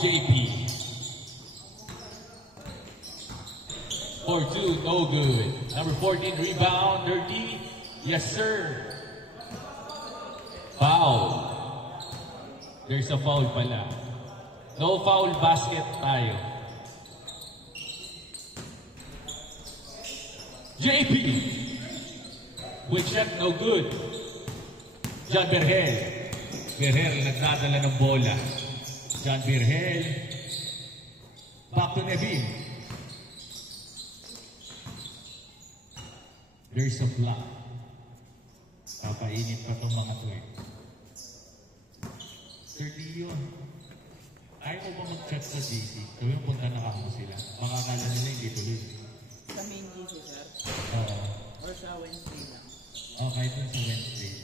JP. 4-2, no good. Number 14, rebound, dirty. Yes, sir. Foul. There's a foul pala. No foul basket tayo. JP. Quick shot, no good. John Berhel. Berhel nagdadala ng bola. John Berhel. Back to Nevin. There's a block. Papainit pa itong mga to eh. Sir Dio, ayaw mo ba mag-chat sa GC? Sabi mo punta na kamo sila. Makakala nila hindi tuloy. Sa main GC, sir? Oo. Or sa Wednesday lang? Oo, kahit sa Wednesday.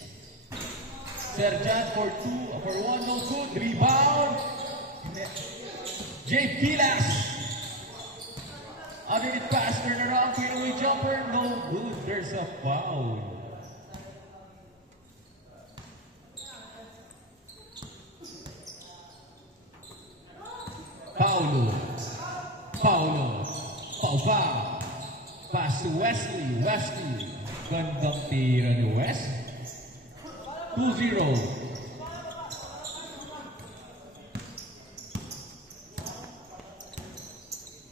Sir Jan for 1, no good. Rebound. Jay Pilas. Underneath pass, turn around, fadeaway jumper. No good. There's a foul. Paulo. Pau. Pass to Wesley. Gandang tira ni West. 2-0.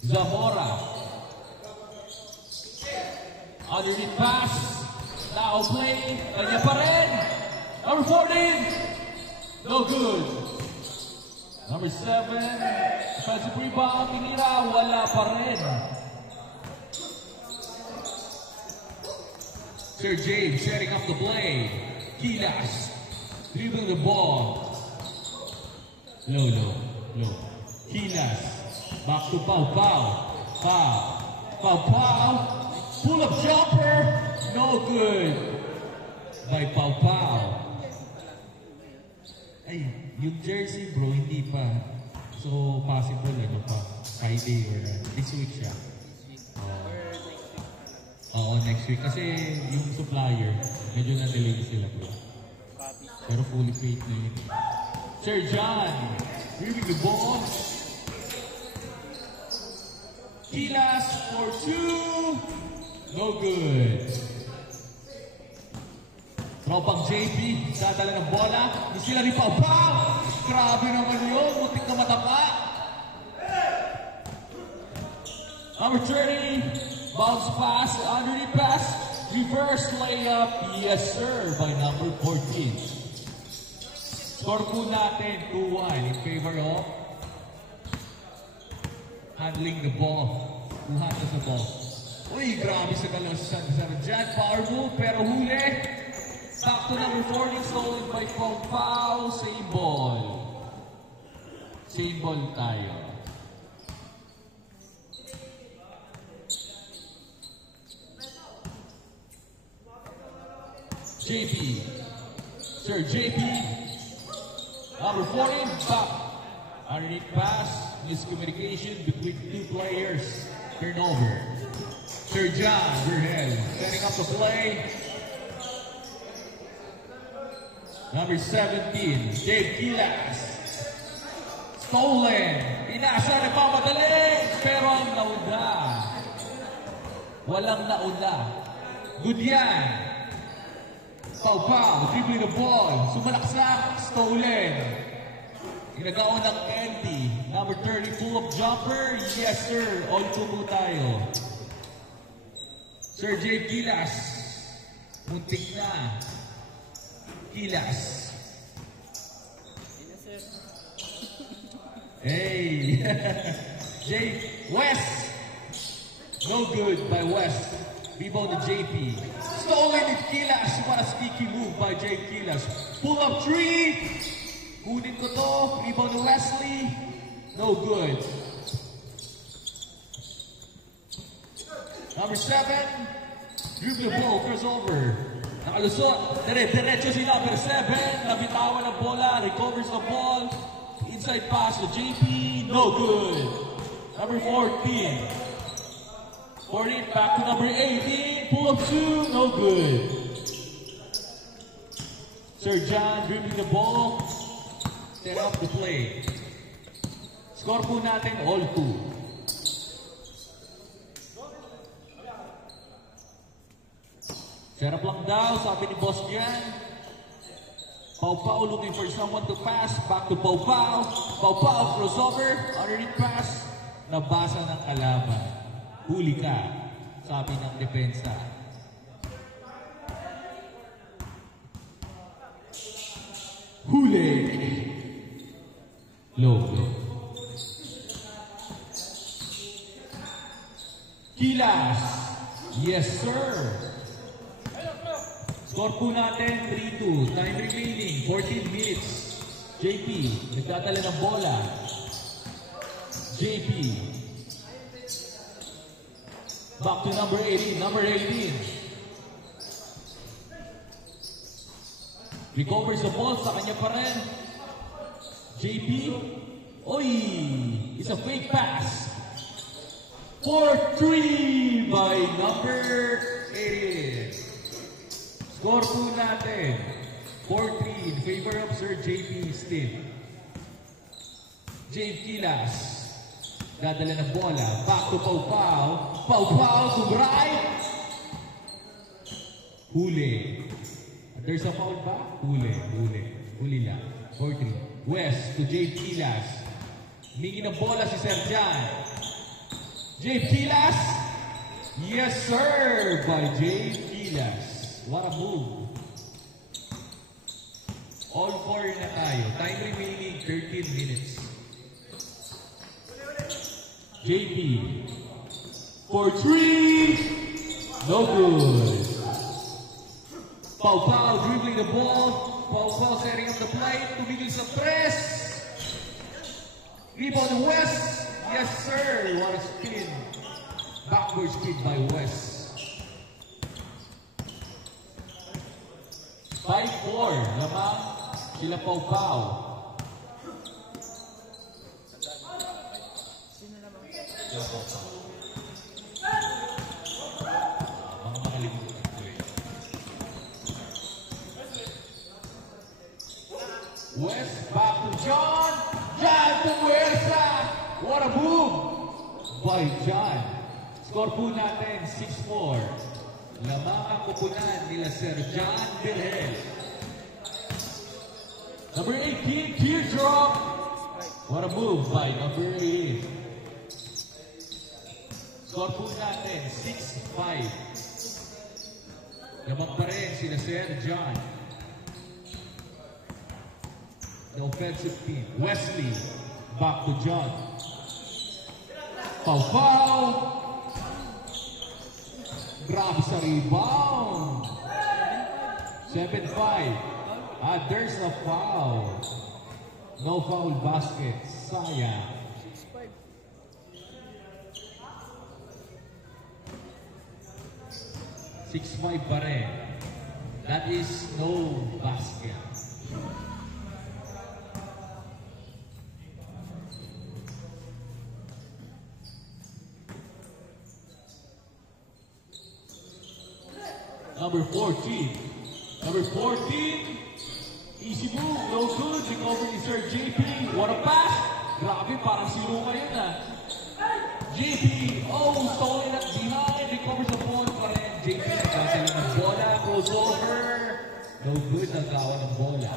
Zamora. Underneath pass. Now play. Kanya pa rin. Number 14. No good. Number 7. Defensive rebound. Tinira. Wala pa rin. Sir James setting up the play. Kilas. Dribbling the ball. Low. Kilas. Back to Pau. Pull up jumper. No good. By Pau. Ay, yung jersey bro, hindi pa. So, possible pa. Friday or this week siya. Oo, next week. Kasi yung supplier, medyo na-delay sila bro. Pero fully paid na yun. Sir John, dribbling the ball. Kilas for 2. No good. Tropang JP, dadala ng bola. Hindi sila ni Pau. Grabe naman yun. Muntik na matapa. Number 30. Bounce pass. Underneath pass. Reverse layup. Yes, sir. By number 14. Score po natin. 2-1. In favor of handling the ball. Who handles the ball? Uy, grabe sa kalasan. Jan, power move. Pero huli. Back to number 14, stolen by Pau. Same ball. Same ball tayo. JP. Sir JP. Number 14, back. Underneath pass. Miscommunication between two players. Turnover. Sir John Berhel setting up the play. Number 17, Dave Kilas. Stolen. Inasa, nagmamadali. Pero ang nauna. Walang nauna. Good yan. Pau, dribbling the ball. Sumalaksak. Stolen. Ginagaon ng Kenty. Number 30, pull-up jumper. Yes, sir. All two po tayo. Sir Dave Kilas. Muntik na. Kilas. Hey. Jay West. No good by West. Rebound to JP. Stolen with Kilas. What a sneaky move by Jay Kilas. Pull up 3. Kunin ko to. Rebound to Wesley. No good. Number 7. Dribble the ball. Cross over. Nakalusot. Diretso sila. Number 7. Nabitawan ang bola. Recovers the ball. Inside pass to JP. No good. Number 14. 14 back to number 18. Pull up 2. No good. Sir John dribbling the ball. Set up the play. Score po natin all 2. Set up lang daw, sabi ni Boss Jan. Pau Pau looking for someone to pass. Back to Pau Pau. Pau Pau crossover. Underneath pass. Nabasa ng kalaban. Huli ka, sabi ng depensa. Huli. Low. Kilas. Yes, sir. Score po natin, 3-2. Time remaining, 14 minutes. JP, nagdadala ng bola. JP. Back to number 18. Number 18. Recovers the ball, sa kanya pa rin. JP. Oy! It's a fake pass. 4-3 by number 18. Score po natin, 4-3 in favor of Sir JP Steve. James Kilas, dadala ng bola, back to Pau Pau. Pau Pau to right. Huli. There's a foul ba? Huli lang. 4-3. West to James Kilas. Humingi ng bola si Sir Jan. James Kilas. Yes sir, by James Kilas. What a move. All 4 na tayo. Time remaining 13 minutes. JP. For 3. No good. Pau Pau dribbling the ball. Pau Pau setting up the play. Tumigil sa press. Rebound West. Yes sir. What a spin. Backward spin by West. 5-4, lamang sila Pau Pau. Sila Pau Pau. Mga makalimutan ko eh. West, back to John. John to Huerta. What a move by John. Score po natin, 6-4. Lamang ang kupunan nila Sir John Virgel. Number 18, Teardrop. What a move by number 18. Score po natin, 6-5. Lamang pa rin sila Sir John. The offensive team. Wesley, back to John. Pau Pau. Grabe sa rebound. 7-5. There's a foul. No foul basket. Sayang. 6-5 pa rin. That is no basket. Number 14. Number 14. Easy move. No good. Recover ni Sir JP. What a pass. Grabe, parang silo ngayon ah. JP. Oh, stolen at behind. Recovers the ball pa rin. JP nagkasala ng bola. Crossover. No good. Nagawa ng bola.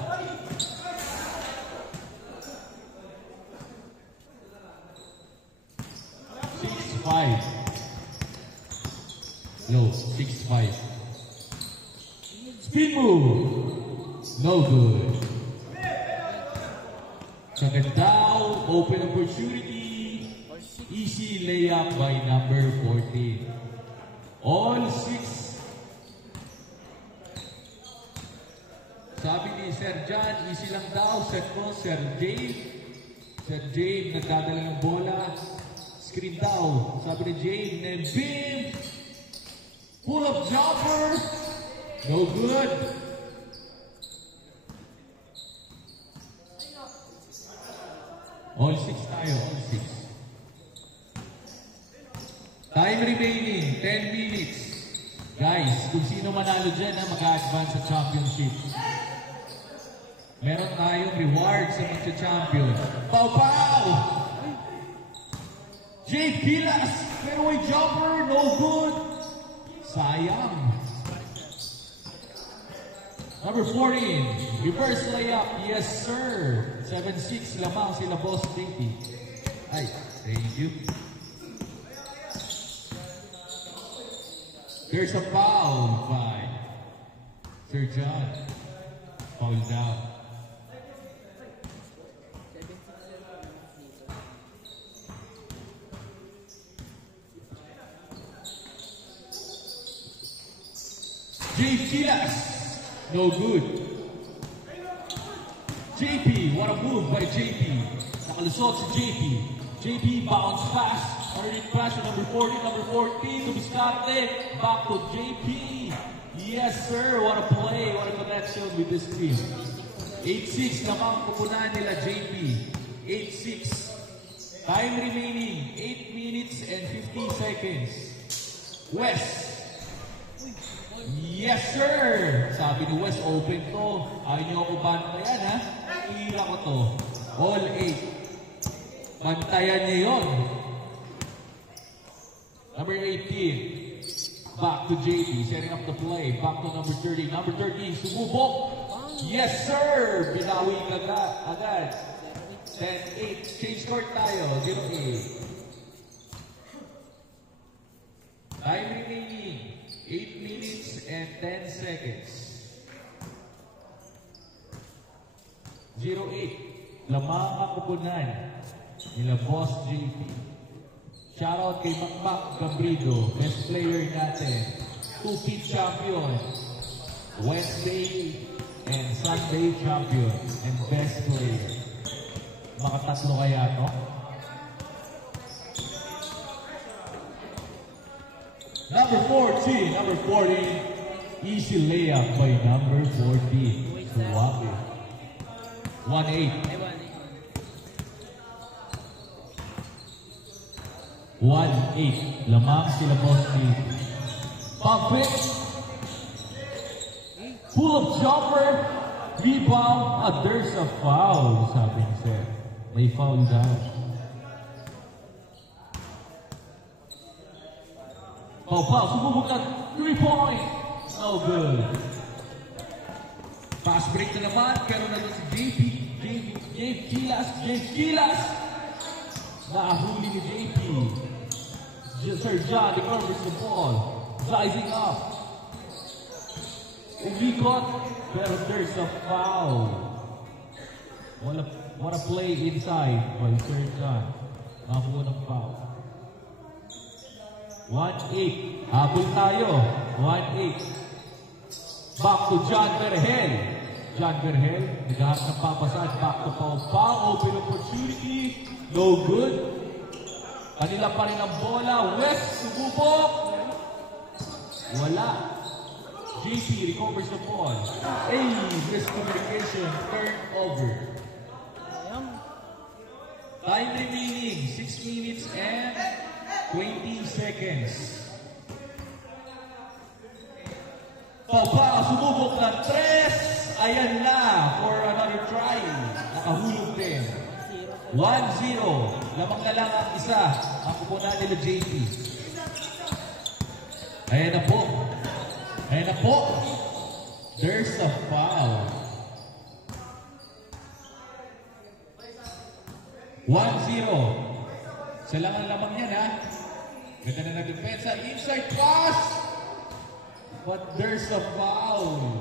No, 6-5. Spin move. No good. Second down, open opportunity. Easy layup by number 14. All 6. Sabi ni Sir John, easy lang daw. Set mo, Sir James. Sir James, nagdadala ng bola. Screen daw. Sabi ni James, and bim! Pull-up jumper. No good. All 6 tayo, all 6. Time remaining, 10 minutes. Guys, kung sino manalo dyan na mag-advance sa championship. Meron tayong reward sa magsa-champion. Pau Pau! Jake Pilas, fairway jumper, no good. Sayang. Number 14, reverse layup, yes sir. 7-6 lamang sila Boss JP. Ay, thank you. There's a foul by Sir John. Foul down. Jake Pilas. No good. JP, what a move by JP. Nakalusot si JP. JP bounce pass. Underneath pass to number 40, number 14 to Biscarte. Back to JP. Yes sir, what a play, what a connection with this team. 8-6 lamang pupunan nila JP. 8-6. Time remaining, 8 minutes and 50 seconds. West. Yes, sir! Sabi ni West, open to. Ayaw niyo ako bantayan, ha? Hira ko to. All 8. Bantayan niyo yun. Number 18. Back to JP, setting up the play. Back to number 30. Number 30, sumubok. Yes, sir! Binawi agad. 10-8. Change court tayo. 0-8. Time remaining. 8 minutes and 10 seconds. 0-8. Lamang ang kupunan nila Boss JP. Shoutout kay Macmac Gabrido, best player natin. 2-peat champion. Wednesday and Sunday champion. And best player. Makatatlo kaya to? Number 14, number 40, easy layup by number 14. Suwabe. 1-8. 1-8. Lamang sila Boss JP. Pump it. Pull-up jumper. Rebound. There's a foul, sabi ni Sir. May foul down. Foul, sumubok na 3-point. No good. Pass break na naman, pero na si JP. Jake Gilas. Nahuli ni JP. Sir John recovers the ball. Rising up. Umikot, pero there's a foul. What a play inside by Sir John. Nakakuha ng foul. 1-8. Habol tayo. 1-8. Back to John Vergel. John Vergel, naghahanap ng papasan. Back to Pau. Open opportunity. No good. Kanila pa rin ang bola. West, sumubok. Wala. JP recovers the ball. Hey, miscommunication. Turnover. Time remaining. 6 minutes and 20 seconds. Pau, sumubok ng 3. Ayan na for another try. Nakahulog din. 1-0. Lamang na lang ang isa. Ang kupunan nila JP. Ayan na po. Ayan na po. There's a foul. 1-0. Isa lang ang lamang yan, ha? Ganda na nag-depensa. Inside pass! But there's a foul.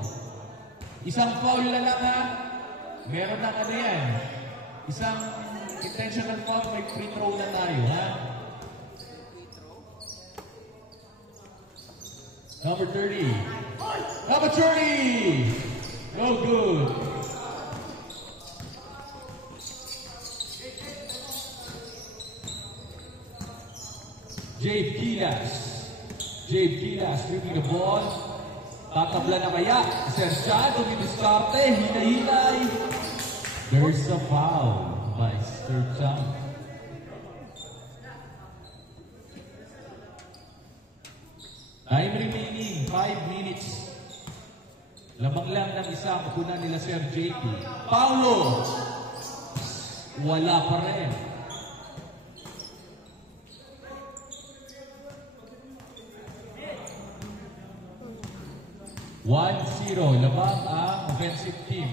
Isang foul na lang, ha? Meron na ano yan. Isang intentional foul, may free throw na tayo, ha? Number 30. Number 30! No good. Jake Gilas dribbling the ball. Tatabla na kaya. Sergiano Biscarte. Hinay-hinay. There's a foul by Sergiano. Time remaining 5 minutes. Lamang lang ng isa kupunan nila Sir JP. Paulo. Wala pa rin. 1-0. Lamang ang offensive team.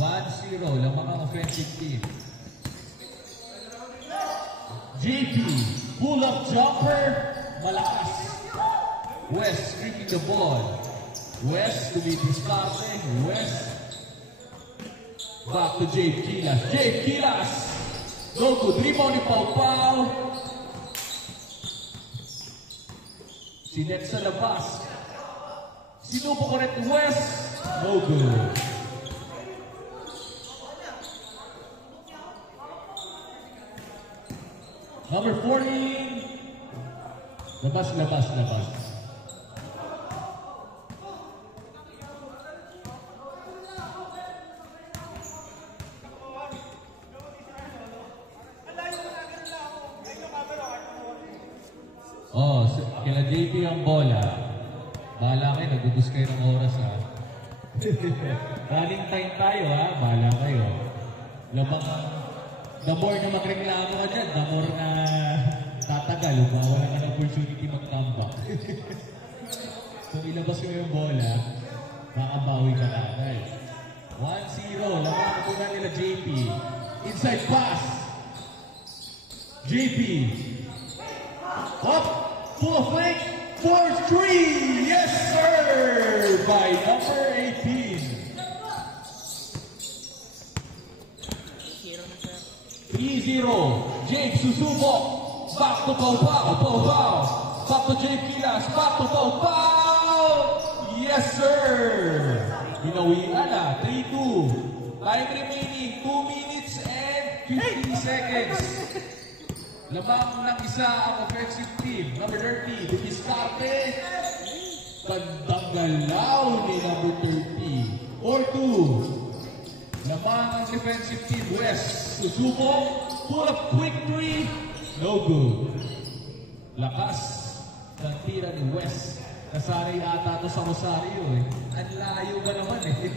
1-0. Lamang ang offensive team. JP. Pull-up jumper. Malakas. West stripping the ball. West to be discarded. West. Back to Jake Kilas. Jake Kilas. No good. Rebound ni Pau Pau. Sinet sa labas. Sinupo ko rin West. No good. Number 14. Labas. Oh, kila JP ang bola. Bahala kayo, nagubos kayo ng oras ha. Running time tayo ha, bahala kayo. Labang, the more na magreklamo ka dyan, the more na tatagal. Wala ka ng opportunity mag-comeback. Kung ilabas mo yung bola, makabawi ka na. 1-0, labang po na nila JP. Inside pass. JP. Up, full of flank, force 3, yes sir, by number 18. 3-0, Jake susubo, back to Pau Pau, back to Jake Kilas, back to Pau Pau, yes sir. Ginawian na, 3-2, time remaining, 2 minutes and 50 seconds. Lamang ng isa ang offensive team. Number 30, Dumiscarte. Bandang galaw ni number 30. 4-2. Lamang ang defensive team. West. Susubo. Pull up quick 3. No good. Lakas ng tira ni West. Nasanay ata ito sa Rosario eh. Ang layo ba naman eh.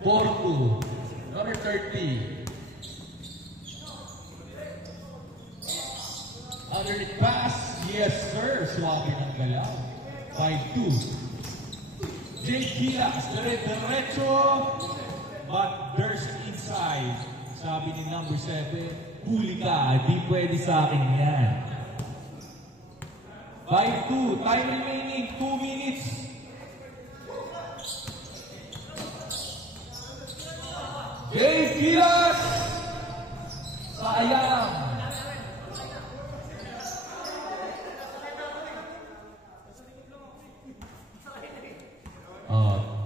4-2. Number 30. Underneath pass, yes sir, swabe ng galaw. 5-2. Jake Kilas, diretso, but there's inside. Sabi ni number 7, huli ka, di pwede sa akin yan. 5-2, time remaining, 2 minutes. Jake Kilas! Sayang!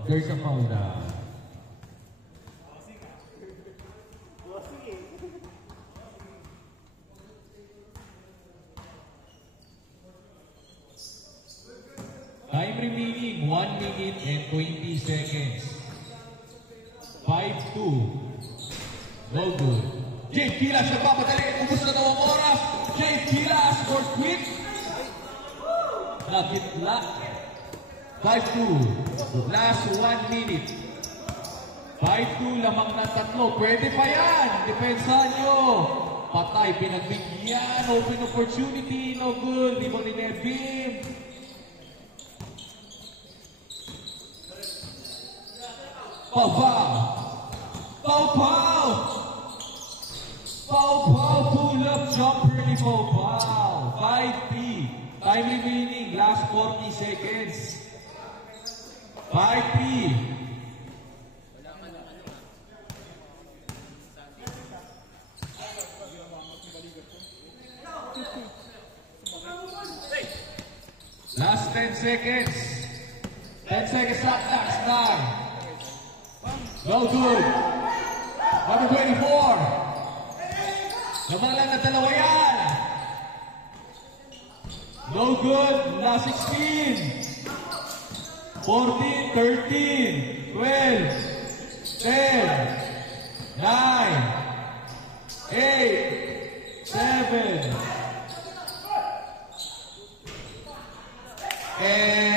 There's a foul down. Time remaining 1 minute and 20 seconds. 5-2. No good. Jake Kilas nagpapadali. Ubus na daw ang oras. Jake Kilas for quick. Nagitla. 5-2. Last 1 minute. 5-2 lamang ng 3. Pwede pa yan. Depensa nyo. Patay. Pinagbigyan. Open opportunity. No good. Di ba ni Nevin? Pau Pau. Pau Pau. Pau Pau. Pull up jumper ni Pau Pau. 5-3. Time remaining. Last 40 seconds. 5-3. Last 10 seconds. 10 seconds up. Last 9. No good. Number 24. Namalang na dalawa yan. No good. Last 16. 14, 13, 12, 10, 9, 8, 7, and